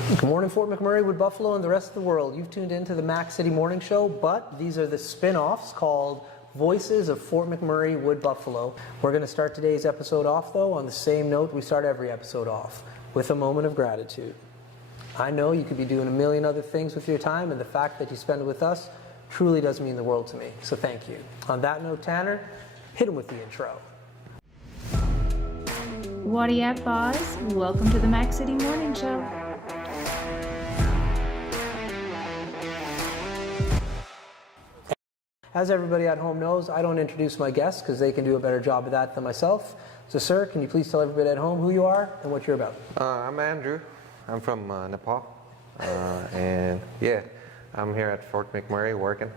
Good morning, Fort McMurray, Wood Buffalo, and the rest of the world. You've tuned into the Mac City Morning Show, but these are the spin-offs called Voices of Fort McMurray, Wood Buffalo. We're going to start today's episode off, though, on the same note we start every episode off, with a moment of gratitude. I know you could be doing a million other things with your time, and the fact that you spend it with us truly does mean the world to me, so thank you. On that note, Tanner, hit him with the intro. Whatty up, boss? Welcome to the Mac City Morning Show. As everybody at home knows, I don't introduce my guests because they can do a better job of that than myself. So, sir, can you please tell everybody at home who you are and what you're about? I'm Andrew. I'm from Nepal. And yeah, I'm here at Fort McMurray working.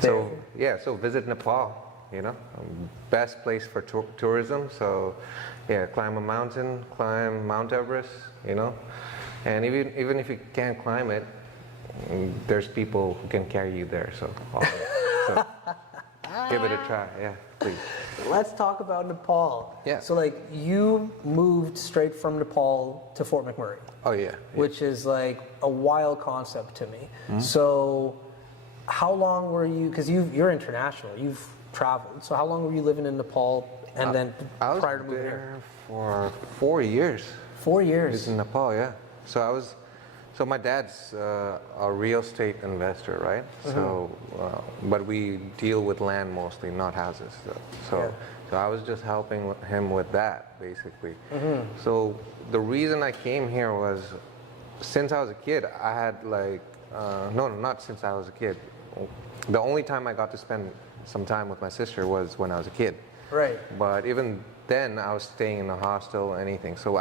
So visit Nepal, you know, best place for tourism. So yeah, climb a mountain, climb Mount Everest, you know, and even if you can't climb it, there's people who can carry you there, so give it a try, yeah, please. Let's talk about Nepal. Yeah. So, like, you moved straight from Nepal to Fort McMurray. Oh, yeah. Which is, like, a wild concept to me. Mm-hmm. So, how long were you, because you're international, you've traveled, so how long were you living in Nepal and then prior to moving here? For 4 years. 4 years? In Nepal, yeah. So my dad's a real estate investor, right? Mm-hmm. So, but we deal with land mostly, not houses. So I was just helping him with that, basically. Mm-hmm. So the reason I came here was, since I was a kid, I had like, not since I was a kid. The only time I got to spend some time with my sister was when I was a kid. Right. But even then, I was staying in a hostel or anything. So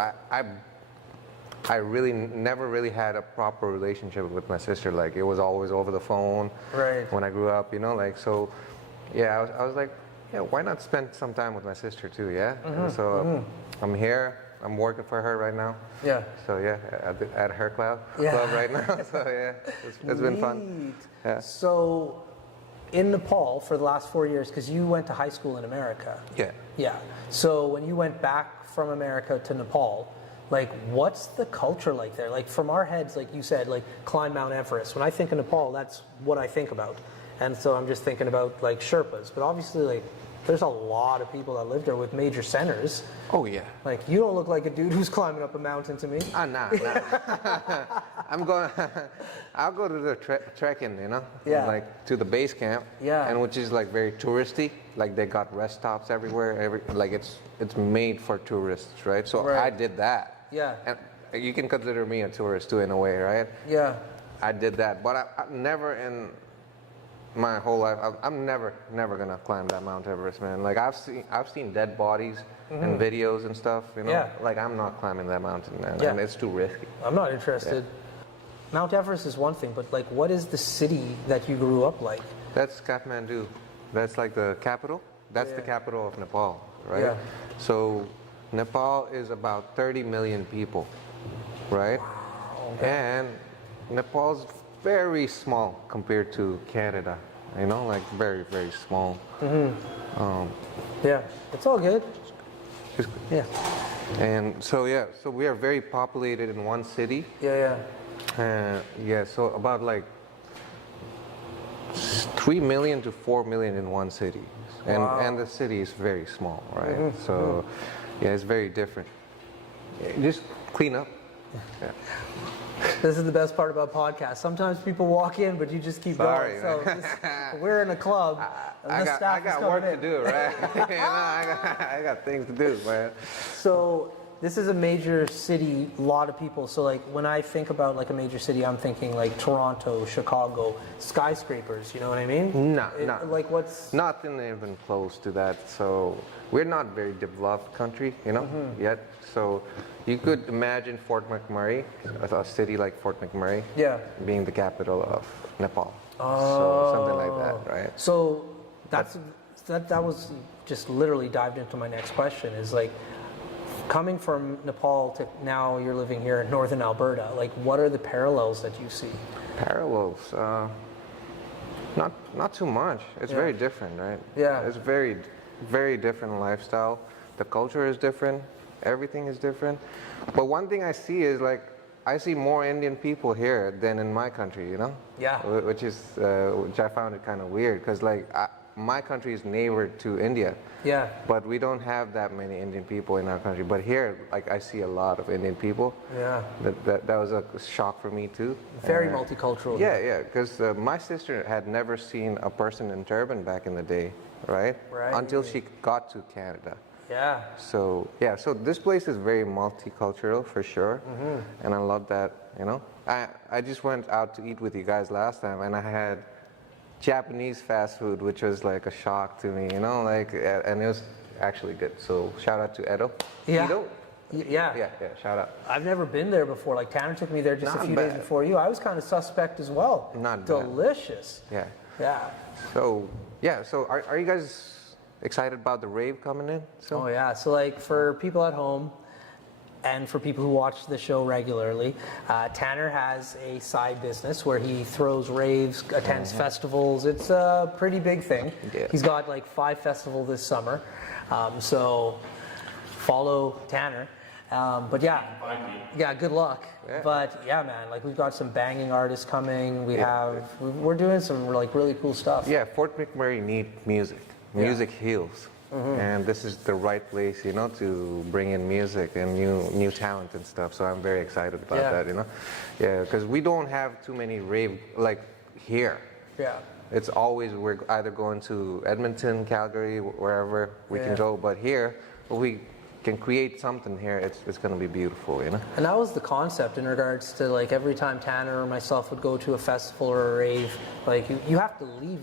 I really never really had a proper relationship with my sister. Like, it was always over the phone. Right. When I grew up, you know, like, so yeah, I was like, yeah, why not spend some time with my sister too, yeah? Mm-hmm. So I'm here, I'm working for her right now. Yeah. So yeah, at her club right now. So yeah, it's been fun. Yeah. So in Nepal for the last 4 years, because you went to high school in America. Yeah. Yeah. So when you went back from America to Nepal, like, what's the culture like there? Like, from our heads, like you said, like, climb Mount Everest. When I think of Nepal, that's what I think about. And so I'm just thinking about, like, Sherpas. But obviously, like, there's a lot of people that live there with major centers. Oh, yeah. Like, you don't look like a dude who's climbing up a mountain to me. Nah. I'll go to the trekking, you know? Yeah. Like, to the base camp. Yeah. And which is, like, very touristy. Like, they got rest stops everywhere. Like, it's made for tourists, right? So Right. I did that. Yeah. And you can consider me a tourist too, in a way, right? Yeah. I did that, but I never in my whole life, I'm never gonna climb that Mount Everest, man. Like, I've seen dead bodies and videos and stuff, you know. Yeah. Like, I'm not climbing that mountain, man. Yeah. And it's too risky. I'm not interested. Yeah. Mount Everest is one thing, but, like, what is the city that you grew up like? That's Kathmandu. That's like the capital. That's the capital of Nepal, right? Yeah. So Nepal is about 30 million people, right? Wow. Okay. And Nepal's very small compared to Canada, you know, like very, very small. Mm-hmm. Yeah, it's all good. Yeah. And so, so we are very populated in one city. Yeah. So about like 3 million to 4 million in one city. And the city is very small, right? Mm-hmm. So, yeah, it's very different. Just clean up. Yeah. This is the best part about podcasts. Sometimes people walk in, but you just keep going. So we're in a club. I got work to do, right? I got things to do, man. So this is a major city, a lot of people. So, like, when I think about, like, a major city, I'm thinking like Toronto, Chicago, skyscrapers, you know what I mean? No. Like, what's... Nothing even close to that. So we're not a very developed country, you know, yet. So you could imagine Fort McMurray, a city like Fort McMurray, being the capital of Nepal. So something like that, right? So that was just literally dived into my next question, is like, coming from Nepal to now you're living here in northern Alberta, like, what are the parallels that you see? Parallels? Not too much. It's very different, right? Yeah. It's very very different lifestyle. The culture is different. Everything is different. But one thing I see is like, I see more Indian people here than in my country, you know? Yeah. Which I found it kind of weird, because like my country is neighbor to India. Yeah. But we don't have that many Indian people in our country. But here, like, I see a lot of Indian people. Yeah. That was a shock for me too. Very multicultural. Yeah, because my sister had never seen a person in turban back in the day, right? Right. Until she got to Canada. Yeah. So so this place is very multicultural for sure, and I love that. You know, I just went out to eat with you guys last time, and I had Japanese fast food, which was like a shock to me. You know, like, and it was actually good. So shout out to Edo. Yeah. Edo? Yeah. Yeah. Shout out. I've never been there before. Like Tanner took me there just Not a few bad. days before you. I was kind of suspect as well. Not bad. Delicious. Yeah. Yeah. So are you guys excited about the rave coming in? Oh yeah. So like for people at home, and for people who watch the show regularly, Tanner has a side business where he throws raves, attends festivals. It's a pretty big thing. Yeah. He's got like 5 festivals this summer. So follow Tanner. But yeah, good luck. Yeah. But yeah, man, like we've got some banging artists coming. We're doing some like really cool stuff. Yeah, Fort McMurray needs music. Music heals. And this is the right place, you know, to bring in music and new talent and stuff. So I'm very excited about that, you know. Yeah, because we don't have too many rave like here. Yeah. It's always we're either going to Edmonton, Calgary, wherever we can go. But here, we can create something here. It's going to be beautiful, you know. And that was the concept in regards to like every time Tanner or myself would go to a festival or a rave, like you have to leave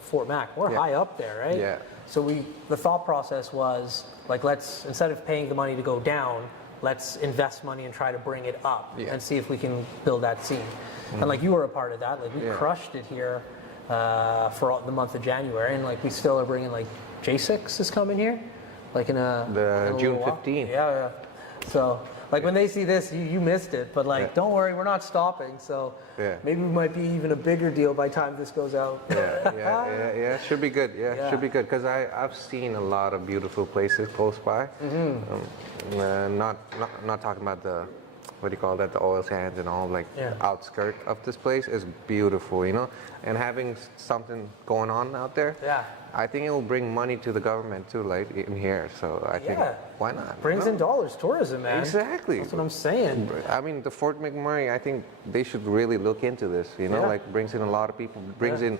Fort Mac. We're high up there, right? Yeah. So the thought process was like, let's, instead of paying the money to go down, let's invest money and try to bring it up and see if we can build that scene. And like you were a part of that. Like we crushed it here for the month of January, and like we still are bringing like J6 is coming here, like in a June little while. 15th. Yeah. So like when they see this, you missed it, but like don't worry, we're not stopping. So maybe we might be even a bigger deal by the time this goes out. Yeah. Should be good. Yeah. Should be good, because I've seen a lot of beautiful places close by. Not talking about the, what do you call that, the oil sands and all, like outskirt of this place is beautiful, you know, and having something going on out there. I think it will bring money to the government too, like in here. So I think, why not? Brings in dollars, tourism, man. Exactly. That's what I'm saying. I mean, the Fort McMurray, I think they should really look into this, you know, like brings in a lot of people, brings in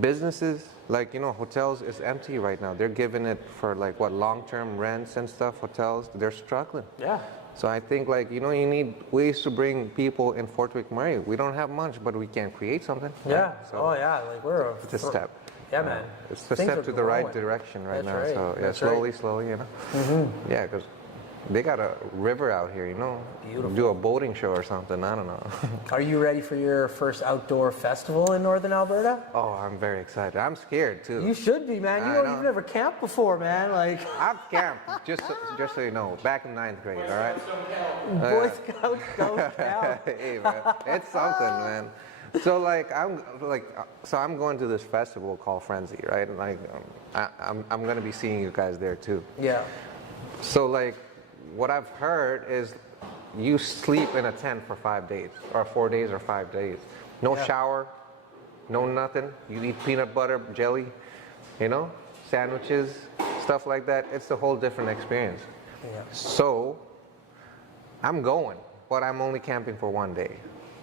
businesses, like, you know, hotels is empty right now. They're giving it for like what, long-term rents and stuff, hotels, they're struggling. Yeah. So I think, like, you know, you need ways to bring people in Fort McMurray. We don't have much, but we can create something. Yeah. Right? So like it's a step. Yeah, man. It's a Things step are to the right growing. direction right That's now. right. So That's slowly, you know. Yeah, because they got a river out here, you know. Beautiful. Do a boating show or something. I don't know. Are you ready for your first outdoor festival in Northern Alberta? Oh, I'm very excited. I'm scared too. You should be, man. You've never camped before, man. Like I've camped, just so you know, back in 9th grade. All right. Boy Scouts don't count. Hey, man, it's something, man. So like I'm going to this festival called Frenzy, right? And like I'm gonna be seeing you guys there too. Yeah. So like what I've heard is you sleep in a tent for 5 days, or 4 days, or 5 days. No shower, no nothing. You eat peanut butter, jelly, you know, sandwiches, stuff like that. It's a whole different experience. Yeah. So I'm going, but I'm only camping for 1 day.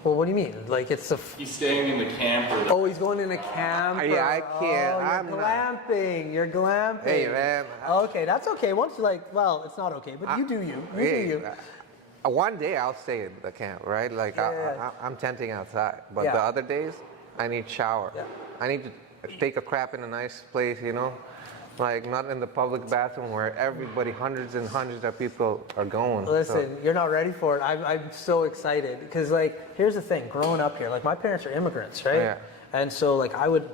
Well, what do you mean? Like it's a. He's staying in the camp or the Oh, he's going in a camp. Yeah, I can't. I'm You're not. glamping. You're glamping. Hey, man. Okay, that's okay. Once you well, it's not okay, but you do you. You do you. 1 day I'll stay in the camp, right? Like I'm tenting outside, but the other days I need shower. Yeah. I need to take a crap in a nice place, you know, like not in the public bathroom where everybody, hundreds and hundreds of people are going. Listen, you're not ready for it. I'm so excited because like here's the thing. Growing up here, like my parents are immigrants, right? Yeah. And so like I would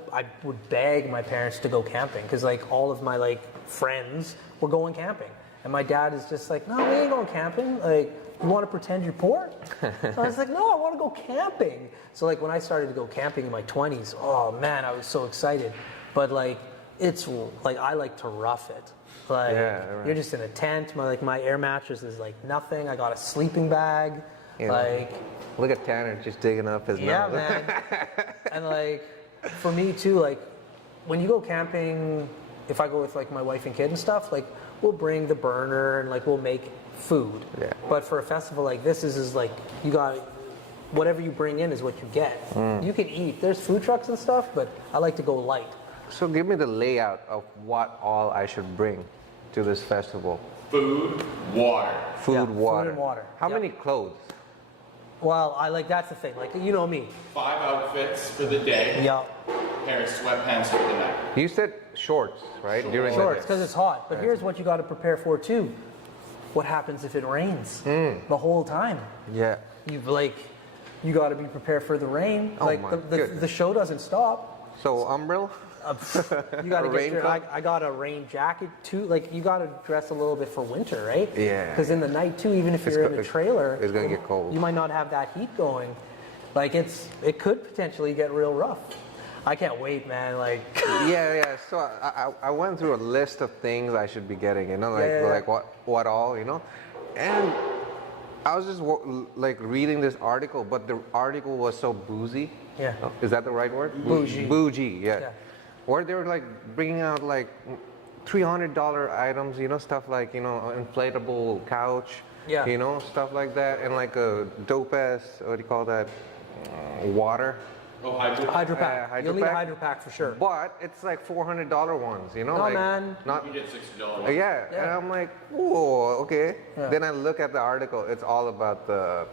beg my parents to go camping because like all of my like friends were going camping, and my dad is just like, no, we ain't going camping. Like, you want to pretend you're poor? So I was like, no, I want to go camping. So like when I started to go camping in my 20s, oh man, I was so excited. But like it's like I like to rough it. Like Yeah, right. you're just in a tent. My air mattress is like nothing. I got a sleeping bag. Yeah. Like Look at Tanner just digging up his yeah, nose. man. And like for me too, like when you go camping, if I go with like my wife and kid and stuff, like we'll bring the burner and like we'll make food. Yeah. But for a festival like this is like you got whatever you bring in is what you get. You can eat. There's food trucks and stuff, but I like to go light. So give me the layout of what all I should bring to this festival. Food, water. Food, Yeah, water. food and water. How Yep. many clothes? Well, I like that's the thing. Like you know me. 5 outfits for the day. Yeah. Pair of sweatpants for the night. You said shorts, right? During Shorts the because it's hot. But here's what you got to prepare for too. What happens if it rains the whole time? Yeah. You got to be prepared for the rain. Oh like my the goodness. show doesn't stop. So umbrella? You got to A get your. raincoat? I got a rain jacket too. Like you got to dress a little bit for winter, right? Yeah. Because in the night too, even if you're in a trailer, it's gonna get cold. You might not have that heat going. Like it could potentially get real rough. I can't wait, man. Like Yeah. So I went through a list of things I should be getting, you know, like Yeah. like what all, you know, and I was just like reading this article, but the article was so boozy. Yeah. Oh, is that the right word? Bougie. Bougie. Yeah. Yeah. Where they were like bringing out like $300 items, you know, stuff like, you know, inflatable couch. Yeah. You know, stuff like that, and like a dope ass, what do you call that? Water. Oh, hydro. hydro pack. Hydro You'll need a pack. hydro pack for sure. But it's like $400 ones, you know? No, like, man. Not, You get $60. yeah. Yeah. And I'm like, whoa, okay. Yeah. Then I look at the article. It's all about the,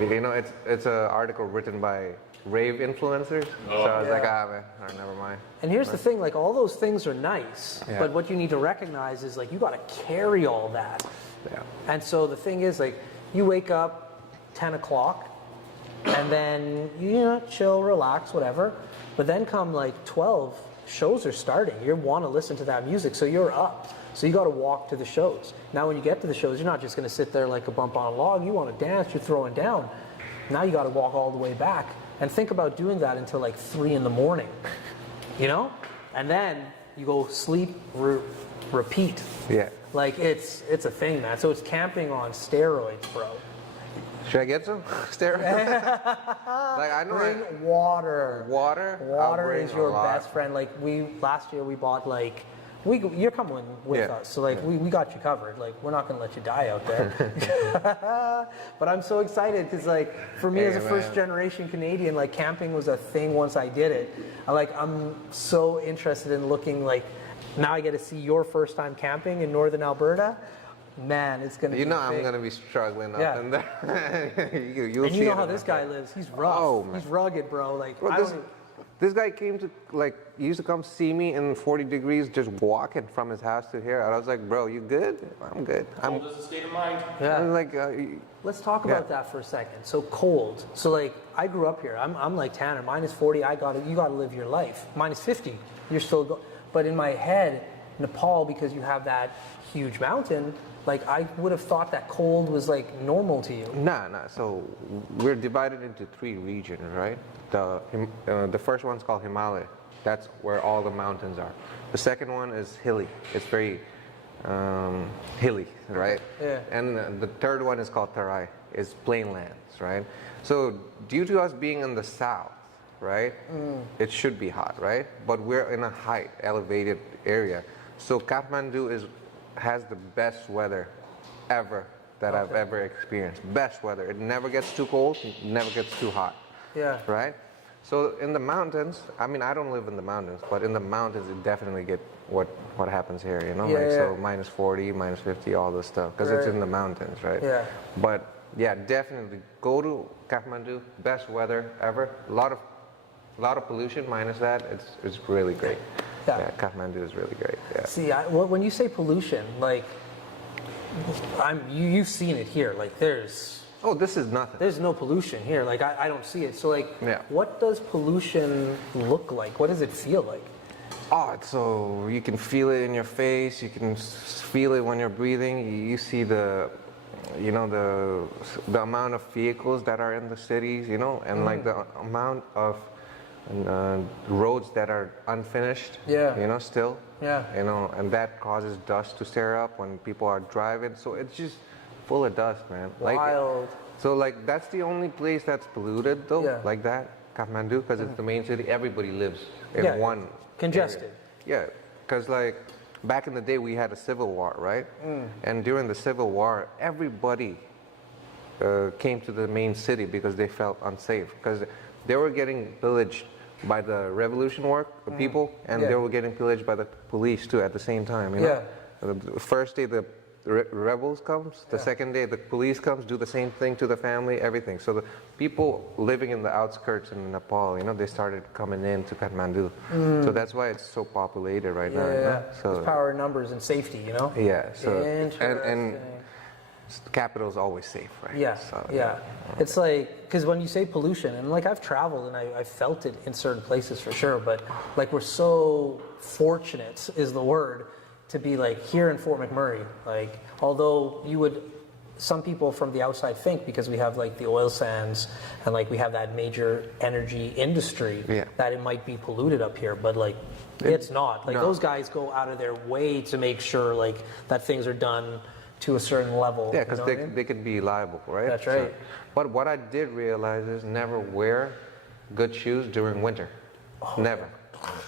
you know, it's an article written by rave influencers. So I was like, Yeah. man, never mind. And here's the thing, like all those things are nice, Yeah. but what you need to recognize is like you got to carry all that. Yeah. And so the thing is like you wake up 10 o'clock and then you know, chill, relax, whatever. But then come like 12, shows are starting. You want to listen to that music, so you're up. So you got to walk to the shows. Now when you get to the shows, you're not just going to sit there like a bump on a log. You want to dance, you're throwing down. Now you got to walk all the way back. And think about doing that until like 3 in the morning, you know? And then you go sleep, repeat. Yeah. Like it's a thing, man. So it's camping on steroids, bro. Should I get some steroids? Like I know Bring water. water. I'll Water bring is a your lot. best friend. Like last year we bought like you're coming with Yeah. us, so like we got you covered. Like we're not gonna let you die out there. But I'm so excited because like for me Hey, as a man. first generation Canadian, like camping was a thing once I did it. I'm so interested in looking like now I get to see your first time camping in northern Alberta. Man, it's gonna be You know I'm big. gonna be struggling Yeah. up in there. You'll And see you know it how in this my guy face. lives. He's rough. Oh, man. He's rugged, bro. Like Bro, I this, don't. this guy came to, like, he used to come see me in 40 degrees just walking from his house to here. And I was like, bro, you good? I'm good. Cold is a state of mind. Yeah. I'm like, Let's talk about that for a second. So cold. So like I grew up here. I'm like Tanner. Minus 40. You got to live your life. Minus 50. You're still. But in my head, Nepal, because you have that huge mountain. Like I would have thought that cold was like normal to you. nah. So we're divided into 3 regions, right? The first one's called Himalaya. That's where all the mountains are. The second one is hilly. It's very hilly, right? Yeah. And the third one is called Tarai. It's plain lands, right? So due to us being in the south, right, it should be hot, right? But we're in a high, elevated area. So Kathmandu has the best weather ever that I've ever experienced. Best weather. It never gets too cold, it never gets too hot. Yeah. Right? So in the mountains, I mean, I don't live in the mountains, but in the mountains, you definitely get what happens here, you know? Yeah, like, yeah. so minus 40, minus 50, all this stuff, because it's Right. in the mountains, right? Yeah. But yeah, definitely go to Kathmandu, best weather ever. A lot of pollution, minus that, it's really great. Yeah. Kathmandu is really great, yeah. See, when you say pollution, like you've seen it here. Like Oh, this is nothing. there's no pollution here. Like I don't see it. So like, Yeah. what does pollution look like? What does it feel like? Oh, so you can feel it in your face. You can feel it when you're breathing. You see the amount of vehicles that are in the cities, you know, and like the amount of roads that are unfinished. Yeah. You know, still. Yeah. You know, and that causes dust to stir up when people are driving. So it's just full of dust, man. Wild. So like that's the only place that's polluted though, Yeah. like that, Kathmandu, because it's the main city. Everybody lives in Yeah. one Congested. area. Yeah, because like back in the day we had a civil war, right? And during the civil war, everybody came to the main city because they felt unsafe because they were getting pillaged by the revolution people, and Yeah. they were getting pillaged by the police too at the same time. You know? The first day the rebels comes, the second day the police comes, do the same thing to the family, everything. So the people living in the outskirts in Nepal, you know, they started coming in to Kathmandu. So that's why it's so populated right now. You know? Yeah. So There's power in numbers and safety, you know? yeah. So Interesting. and the capital's always safe, right? Yeah, So, yeah. It's like, because when you say pollution, and like I've traveled and I felt it in certain places for sure, but like we're so fortunate is the word to be like here in Fort McMurray. Like, although some people from the outside think because we have like the oil sands and like we have that major energy industry that it might be polluted up here, but like it's not. Like those guys go out of their way to make sure like that things are done to a certain level. Yeah, because you know what I mean? they could be liable, right? That's right. But what I did realize is never wear good shoes during winter. Never.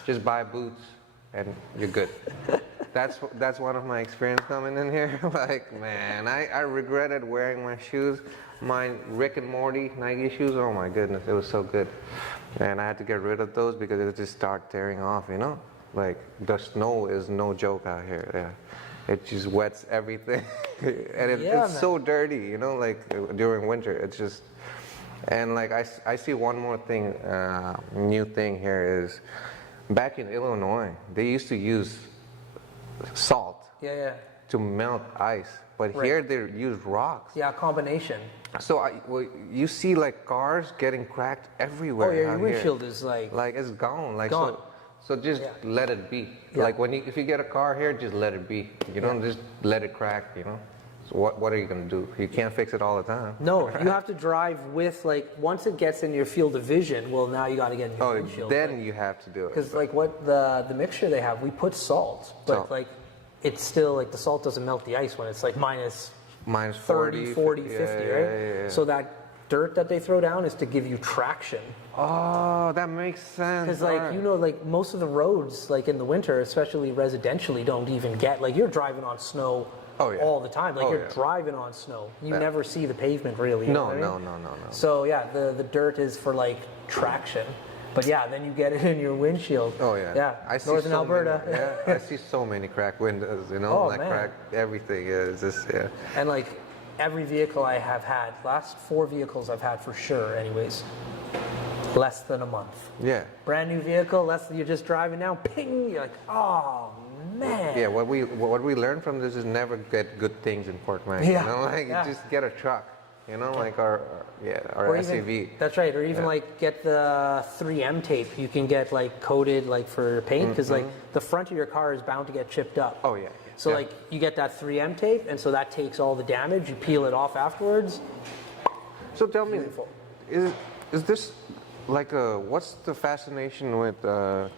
Just buy boots and you're good. That's one of my experience coming in here. Like, man, I regretted wearing my shoes. My Rick and Morty Nike shoes, oh my goodness, it was so good. And I had to get rid of those because it just started tearing off, you know? Like, the snow is no joke out here, yeah. It just wets everything. And it's so dirty, you know, like during winter. It's just, and like I see one more thing, new thing here is, back in Illinois, they used to use salt to melt ice, but here they use rocks. Yeah, combination. So you see like cars getting cracked everywhere. Oh yeah, your out windshield here. is like it's gone. Like gone. So just let it be. Yeah. Like if you get a car here, just let it be. You don't just let it crack. You know. So what are you gonna do? You can't fix it all the time. No, you have to drive with like once it gets in your field of vision. Well, now you got to get in your windshield. Then you have to do it. Because like what the mixture they have, we put salt, but like it's still like the salt doesn't melt the ice when it's like minus 30, 40, 50, right? Yeah. So that dirt that they throw down is to give you traction. Oh, that makes sense. Because like you know, like most of the roads, like in the winter, especially residentially, don't even get like you're driving on snow. All the time. Like you're driving on snow. You never see the pavement really. You know what I mean? No. So yeah, the dirt is for like traction. But yeah, then you get it in your windshield. Oh yeah. Yeah. I see Northern so Alberta. Many, I see so many cracked windows, you know, like man. cracked everything. It's just And like every vehicle I have had, last 4 vehicles I've had for sure anyways, less than a month. Yeah. Brand new vehicle, you're just driving down, ping, you're like, oh man. Yeah, what we learned from this is never get good things in Fort McMurray. Yeah. You know, like just get a truck. You know, like our SUV. That's right, or even like get the 3M tape. You can get like coated like for paint because like the front of your car is bound to get chipped up. Oh yeah. So like you get that 3M tape, and so that takes all the damage. You peel it off afterwards. So tell me, is this like what's the fascination with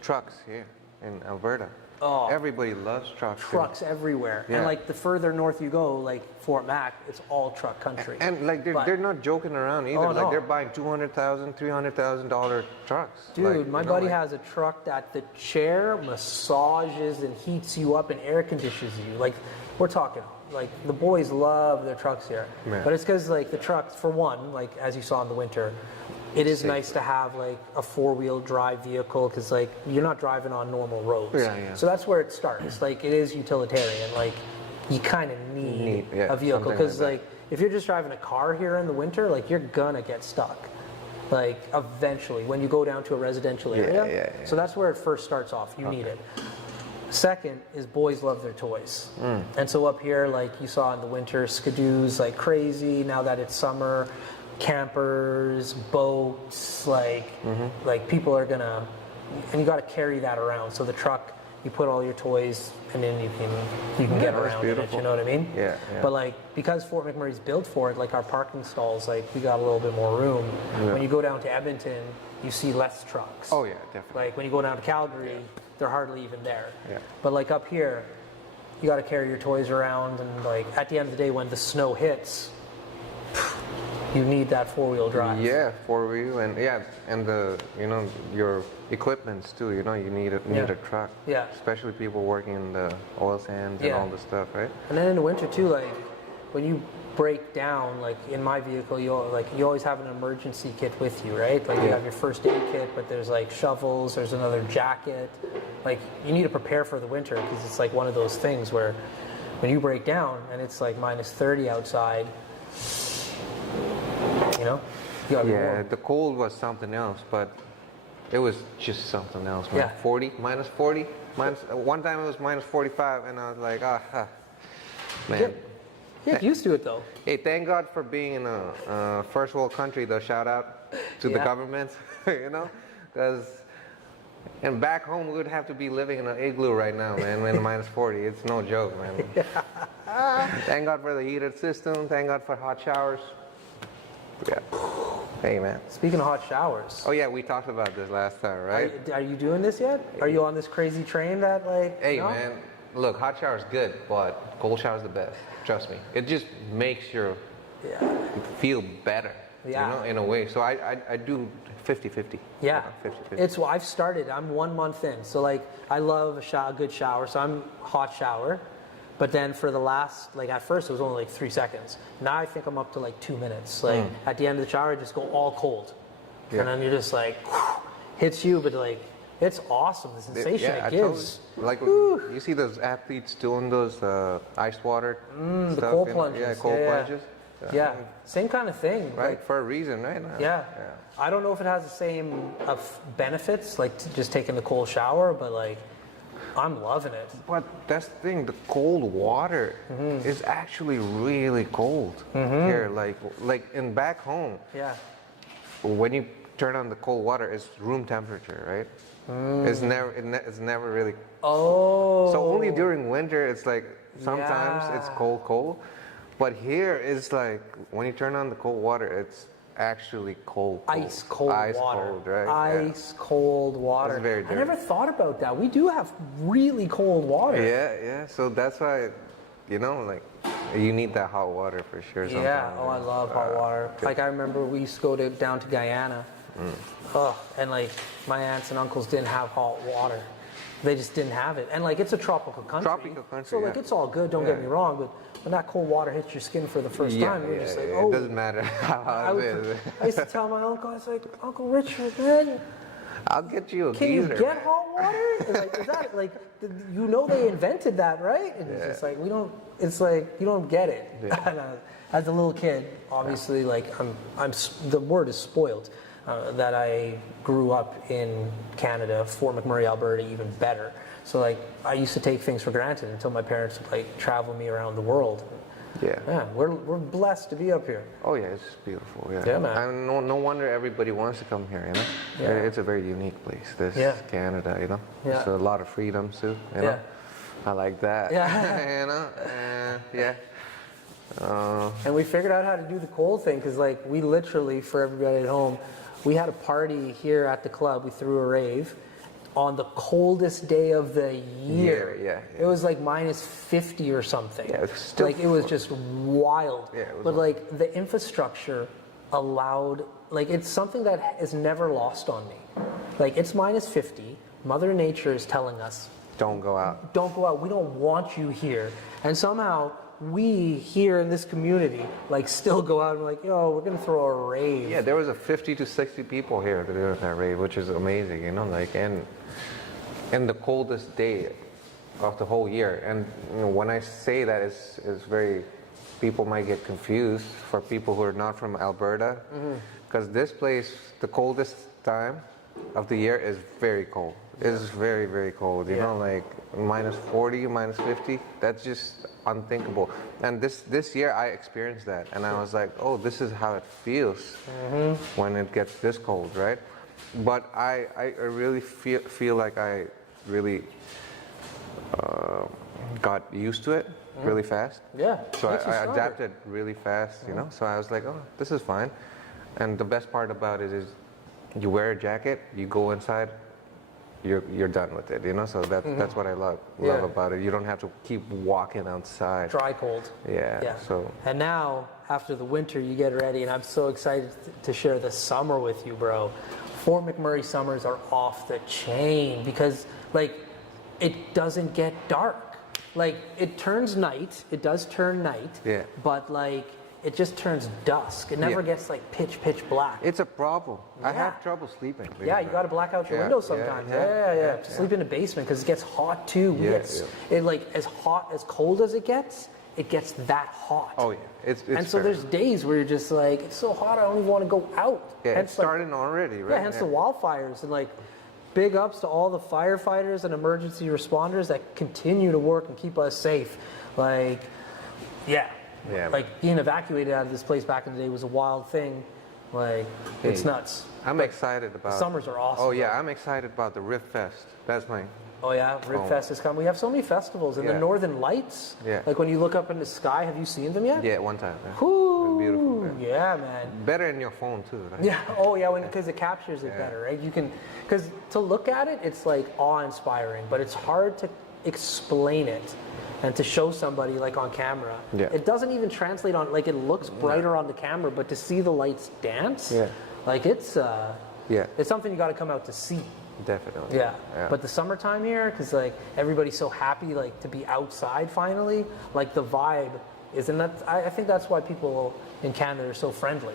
trucks here in Alberta? Oh, everybody loves trucks. Trucks everywhere, and like the further north you go, like Fort Mac, it's all truck country. And like they're not joking around either. Oh, like no. they're buying $200,000, $300,000 trucks. Dude, like, my buddy has a truck that the chair massages and heats you up and air conditions you. Like we're talking, like the boys love their trucks here. Man. But it's because like the trucks, for one, like as you saw in the winter, it is nice to have like a 4-wheel drive vehicle because like you're not driving on normal roads. Yeah. So that's where it starts. Like it is utilitarian. Like you kind of need a vehicle because like if you're just driving a car here in the winter, like you're gonna get stuck. Like eventually when you go down to a residential area. Yeah. So that's where it first starts off. You need it. Second is boys love their toys. And so up here, like you saw in the winter, skidoos like crazy. Now that it's summer, campers, boats, like people are gonna, and you got to carry that around. So the truck you put all your toys, and then you can get that's around in it. beautiful. You know what I mean? Yeah, yeah. But like because Fort McMurray's built for it, like our parking stalls, like we got a little bit more room. Yeah. When you go down to Edmonton, you see less trucks. Oh yeah, definitely. Like when you go down to Calgary, they're hardly even there. Yeah. But like up here, you got to carry your toys around, and like at the end of the day, when the snow hits, you need that four-wheel drive. Yeah, 4-wheel, and yeah, and the your equipments too. You need a truck. Yeah. Especially people working in the oil sands and Yeah. all the stuff, right? And then in the winter too, like when you break down, like in my vehicle, you always have an emergency kit with you, right? Like you have your first aid kit, but there's like shovels, there's another jacket. Like you need to prepare for the winter because it's like one of those things where when you break down and it's like -30 outside, you gotta be Yeah, warm. the cold was something else, but it was just something else, man. Yeah. 40, -40, one time it was -45, and I was like, man. Get used to it though. Hey, thank God for being in a first world country, though. Shout out to the Yeah. government, because and back home we would have to be living in an igloo right now, man, when -40. It's no joke, man. Thank God for the heated system. Thank God for hot showers. Yeah. Hey, man. Speaking of hot showers, Oh yeah, we talked about this last time, right? are you doing this yet? Are you on this crazy train that like? Hey, no? man. Look, hot shower's good, but cold shower's the best. Trust me. It just makes you feel better. Yeah. In a way. So I do 50-50. Yeah, 50-50. I've started. I'm 1 month in, so like I love a good shower. So I'm hot shower, but then for the last at first it was only like 3 seconds. Now I think I'm up to like 2 minutes. Like at the end of the shower, I just go all cold, and then you're just like hits you, but like it's awesome. The sensation it gives. Like you see those athletes doing those ice water stuff. The cold plunges. Yeah, cold plunges. Yeah, same kind of thing. Right, Like, for a reason, right? yeah. I don't know if it has the same benefits, like just taking the cold shower, but like I'm loving it. But that's the thing, the cold water is actually really cold here. Like in back home, Yeah. when you turn on the cold water, it's room temperature, right? It's never really. Oh. So only during winter, it's like sometimes it's Yeah. cold. But here it's like when you turn on the cold water, it's actually cold. Ice cold water. Cold, right? Ice cold water. It's very I never thought about that. We do have really cold water. Yeah. So that's why, like, you need that hot water for sure. Yeah. Sometimes. Oh, I love hot water. Like I remember we used to go down to Guyana. Oh, and like my aunts and uncles didn't have hot water. They just didn't have it. And like it's a tropical country. Tropical country, So like yeah. it's all good. Don't get me wrong, but when that cold water hits your skin for the first time, you're just like, yeah. oh. It doesn't matter how it is. I used to tell my uncle, I was like, Uncle Richard, man, I'll get you a can geezer. you get hot water? And like, is that like, they invented that, right? And it's just like, we don't, it's like, you don't get it. Yeah. And, as a little kid, obviously, like, the word is spoiled, that I grew up in Canada, Fort McMurray, Alberta, even better. So like, I used to take things for granted until my parents would like travel me around the world. Yeah, we're blessed to be up here. Oh yeah, it's beautiful. Yeah, Yeah, man. And no wonder everybody wants to come here. Yeah. It's a very unique place. This Canada, Yeah. There's a lot of freedoms too. Yeah. I like that. Yeah. Yeah. And we figured out how to do the cold thing because, like, we literally, for everybody at home, we had a party here at the club. We threw a rave on the coldest day of the year. Yeah. It was like -50 or something. Yeah, it's still like it was just wild. Yeah, it was but wild. like the infrastructure allowed, like it's something that is never lost on me. Like it's -50. Mother Nature is telling us, Don't go out. don't go out. We don't want you here. And somehow we here in this community like still go out and like, yo, we're gonna throw a rave. Yeah, there was a 50 to 60 people here to do that rave, which is amazing, and the coldest day of the whole year. And when I say that, it's very, people might get confused for people who are not from Alberta, because this place, the coldest time of the year is very cold. It's very, very cold, you know, like -40, -50, that's just unthinkable. And this year I experienced that, and I was like, oh, this is how it feels when it gets this cold, right? But I really feel like I really got used to it really fast. Yeah. So makes you I stronger. adapted really fast, you know. So I was like, oh, this is fine. And the best part about it is, you wear a jacket, you go inside, you're done with it, you know. So that's what I love Yeah. about it. You don't have to keep walking outside. Dry cold. Yeah. So And now, after the winter, you get ready, and I'm so excited to share the summer with you, bro. Fort McMurray summers are off the chain because, like, it doesn't get dark. Like, it turns night. It does turn night. Yeah. But, like, it just turns dusk. It never Yeah. gets, like, pitch black. it's a problem. I Yeah. have trouble sleeping. Yeah, you got to black out your Yeah, windows yeah, sometimes. yeah, Yeah. To sleep in the basement because it gets hot too. Yeah, It like as hot as cold as it gets that hot. Oh yeah, it's and so fair. there's days where you're just like, it's so hot, I don't even want to go out. Yeah, Hence, it's like, starting already, right? yeah, hence the wildfires, and like big ups to all the firefighters and emergency responders that continue to work and keep us safe. Like, yeah. Yeah. Like being evacuated out of this place back in the day was a wild thing. Like, it's Hey, nuts. I'm excited about. summers are awesome, Oh yeah, though. I'm excited about the Rift Fest. That's my. Oh yeah, Rib Fest is coming. We have so many festivals, and the Yeah. Northern Lights. Yeah. Like when you look up in the sky, have you seen them yet? Yeah, one time. Yeah. It Whoo! was beautiful. Yeah. Yeah, man. Better in your phone too, right? Yeah. Oh yeah, because it captures it Yeah. better, right? You can, because to look at it, it's like awe-inspiring, but it's hard to explain it and to show somebody like on camera. Yeah. It doesn't even translate on, like it looks brighter on the camera, but to see the lights dance, Yeah. like it's Yeah, it's something you got to come out to see. definitely. Yeah. Yeah. But the summertime here, because like everybody's so happy like to be outside finally, like the vibe is, and that I think that's why people in Canada are so friendly.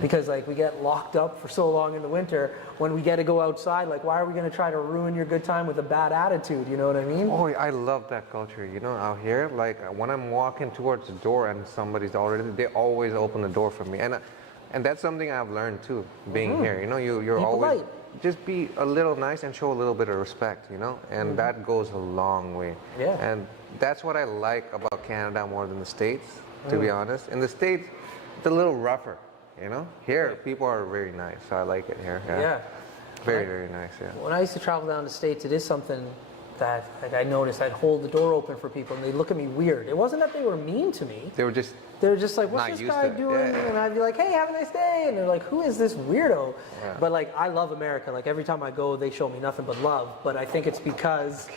Because like we get locked up for so long in the winter, when we get to go outside, like why are we going to try to ruin your good time with a bad attitude? You know what I mean? Oh, I love that culture. You know, out here, like when I'm walking towards the door and somebody's already, they always open the door for me, and that's something I've learned too, being here. You know, you're Be always polite. just be a little nice and show a little bit of respect. You know, and that goes a long way. Yeah. And that's what I like about Canada more than the States, to be honest. In the States, it's a little rougher. You know, here people are very nice, so I like it here. Yeah. Very, very nice. Yeah. When I used to travel down the States, it is something that like I noticed. I'd hold the door open for people, and they'd look at me weird. It wasn't that they were mean to me. They were just. They were just like, what's Not this used guy to it. doing? Yeah. And I'd be like, hey, have a nice day. And they're like, who is this weirdo? Yeah. But like, I love America. Like every time I go, they show me nothing but love. But I think it's because,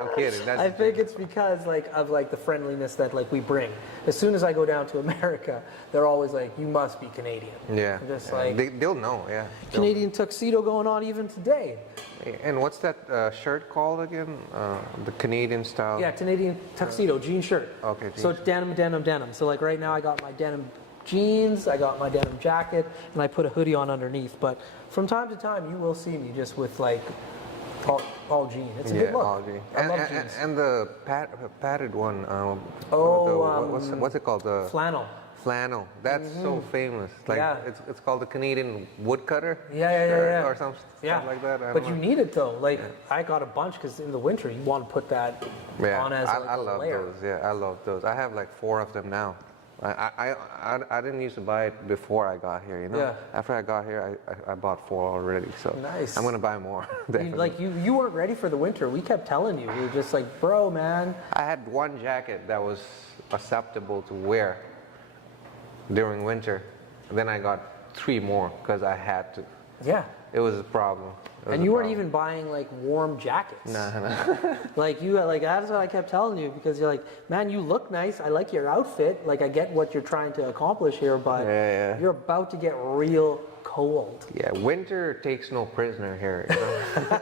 I'm kidding. That's I think it's because like of like the friendliness that like we bring. As soon as I go down to America, they're always like, you must be Canadian. Yeah. I'm just yeah. like, They'll know. Yeah. They'll- Canadian tuxedo going on even today. And what's that shirt called again? The Canadian style. Yeah, Canadian tuxedo, jean shirt. Okay, jean So it's denim. So like right now I got my denim jeans, I got my denim jacket, and I put a hoodie on underneath. But from time to time you will see me just with like all jean. It's a good look. all jean. I love jeans. And the padded one. What's it called? The Flannel. flannel. That's so famous. Like Yeah. it's called the Canadian woodcutter. Yeah. shirt Or something Yeah. like that. I But don't you know. need it though. Like I got a bunch because in the winter you want to put that Yeah, on as like, I a love layer. those. Yeah, I love those. I have like 4 of them now. I didn't used to buy it before I got here. You know, Yeah. after I got here, I bought 4 already. So Nice. I'm gonna buy more. definitely. Like you weren't ready for the winter. We kept telling you. We were just like, bro, man. I had one jacket that was acceptable to wear during winter. And then I got 3 more because I had to. Yeah. It was a problem. It was And a you weren't problem. even buying like warm jackets. No. Like that's what I kept telling you because you're like, man, you look nice. I like your outfit. Like I get what you're trying to accomplish here, but Yeah. you're about to get real cold. Yeah, winter takes no prisoner here. You know?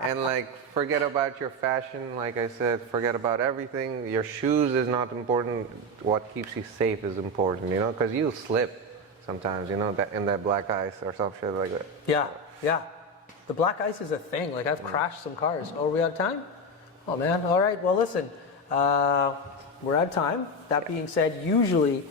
And like, forget about your fashion. Like I said, forget about everything. Your shoes is not important. What keeps you safe is important. You know, because you'll slip sometimes. You know, that in that black ice or some shit like that. Yeah. The black ice is a thing. Like I've crashed some cars. Oh, are we out of time? Oh man. All right. Well, listen, we're out of time. That being said, usually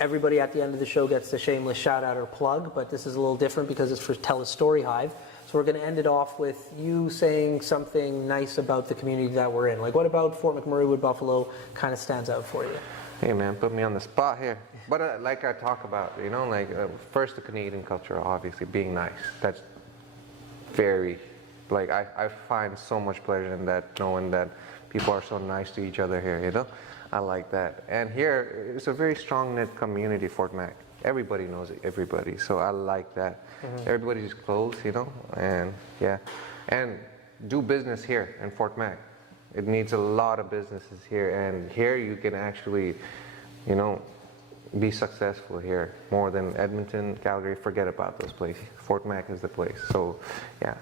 everybody at the end of the show gets a shameless shout out or plug, but this is a little different because it's for TELUS STORYHIVE. So we're going to end it off with you saying something nice about the community that we're in. Like what about Fort McMurray Wood Buffalo kind of stands out for you? Hey man, put me on the spot here. But like I talk about, you know, like first the Canadian culture, obviously being nice. That's very like I find so much pleasure in that, knowing that people are so nice to each other here, you know. I like that. And here, it's a very strong knit community, Fort Mac. Everybody knows everybody, so I like that. Everybody's close, you know, and yeah. And do business here in Fort Mac. It needs a lot of businesses here, and here you can actually, you know, be successful here more than Edmonton, Calgary. Forget about those places. Fort Mac is the place. So, yeah.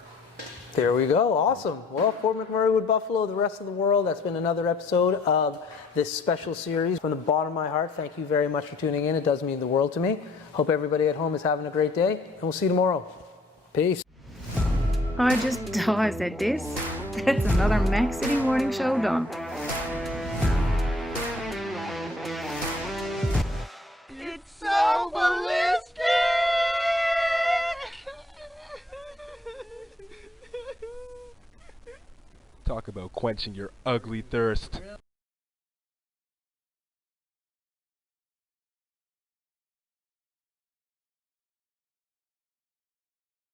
There we go. Awesome. Well, Fort McMurray with Buffalo, the rest of the world. That's been another episode of this special series. From the bottom of my heart, thank you very much for tuning in. It does mean the world to me. Hope everybody at home is having a great day, and we'll see you tomorrow. Peace. I just realized that that's another Mac City Morning Show done. It's so ballistic! Talk about quenching your ugly thirst.